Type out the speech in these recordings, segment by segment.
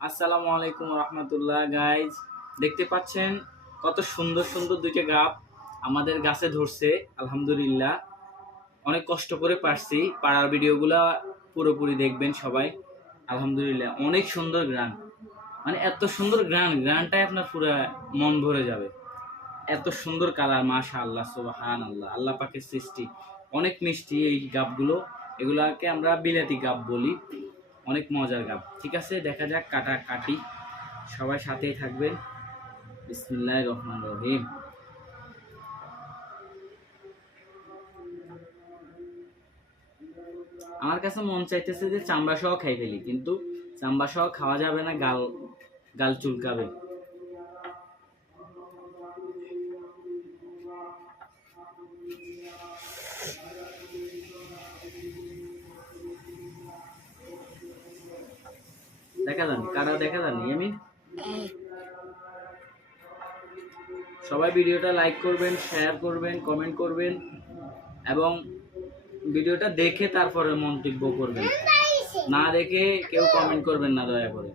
আসসালামু আলাইকুম রহমতুল্লাহ। গাইজ, দেখতে পাচ্ছেন কত সুন্দর সুন্দর দুইটা গাব আমাদের গাছে ধরছে। আলহামদুলিল্লাহ, অনেক কষ্ট করে পারছি। পাড়ার ভিডিওগুলা পুরোপুরি দেখবেন সবাই। আলহামদুলিল্লাহ, অনেক সুন্দর গ্রান, মানে এত সুন্দর গ্রানটাই আপনার পুরো মন ভরে যাবে। এত সুন্দর কালার, মাশাআল্লাহ, সুবহানাল্লাহ, আল্লাহ পাকের সৃষ্টি। অনেক মিষ্টি এই গাবগুলো, এগুলাকে আমরা বিলাতি গাব বলি। অনেক মজার গাব। ঠিক আছে, দেখা যাক কাটি। সবাই সাথেই থাকবেন। বিসমিল্লাহির রহমানির রহিম। আমার কাছে মন চাইতেছে যে চামড়া সহ খাই ফেলি, কিন্তু চামড়া সহ খাওয়া যাবে না, গাল গাল চুলকাবে। দেখা যান কারা দেখা যাননি আমি। সবাই ভিডিওটা লাইক করবেন, শেয়ার করবেন, কমেন্ট করবেন এবং ভিডিওটা দেখে তারপরে মন্তব্য করবেন। না দেখে কেউ কমেন্ট করবেন না, দয়া করে।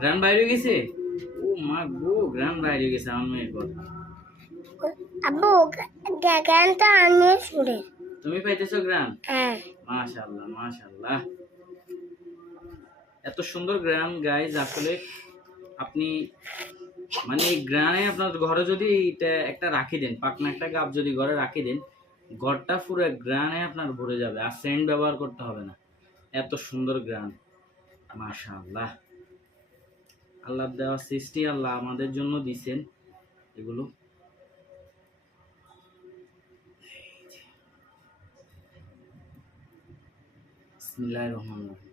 গ্রান বাইরে গেছে? ও মা গো, গ্রান বাইরে গেছে আমার মেয়ের কথা। আব্বু গ্রানটা আমি শুনে। তুমি পাইতেছো গ্রান? হ্যাঁ, মাশাআল্লাহ মাশাআল্লাহ, এত সুন্দর গ্রান গাইজ। আসলে আপনি মানে এই গ্রানে আপনার ঘরে যদি এটা একটা রাখি দেন, পাকনা একটা গাব যদি ঘরে রাখি দেন, ঘরটা পুরো গ্রানে আপনার ভরে যাবে। আর সেন্ট ব্যবহার করতে হবে না, এত সুন্দর গ্রান। মাশাআল্লাহ, আল্লাহ দেওয়া সৃষ্টি, আল্লাহ আমাদের জন্য দিছেন এগুলো। বিসমিল্লাহির রহমানির রহিম।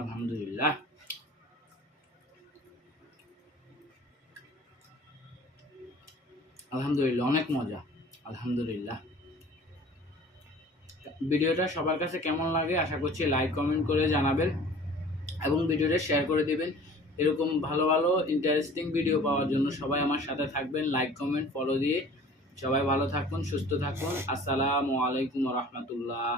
আলহামদুলিল্লাহ, আলহামদুলিল্লাহ, অনেক মজা। আলহামদুলিল্লাহ। ভিডিওটা সবার কাছে কেমন লাগে আশা করছি লাইক কমেন্ট করে জানাবেন এবং ভিডিওটা শেয়ার করে দিবেন। এরকম ভালো ভালো ইন্টারেস্টিং ভিডিও পাওয়ার জন্য সবাই আমার সাথে থাকবেন। লাইক কমেন্ট ফলো দিয়ে সবাই ভালো থাকুন, সুস্থ থাকুন। আসসালামু আলাইকুম রহমতুল্লাহ।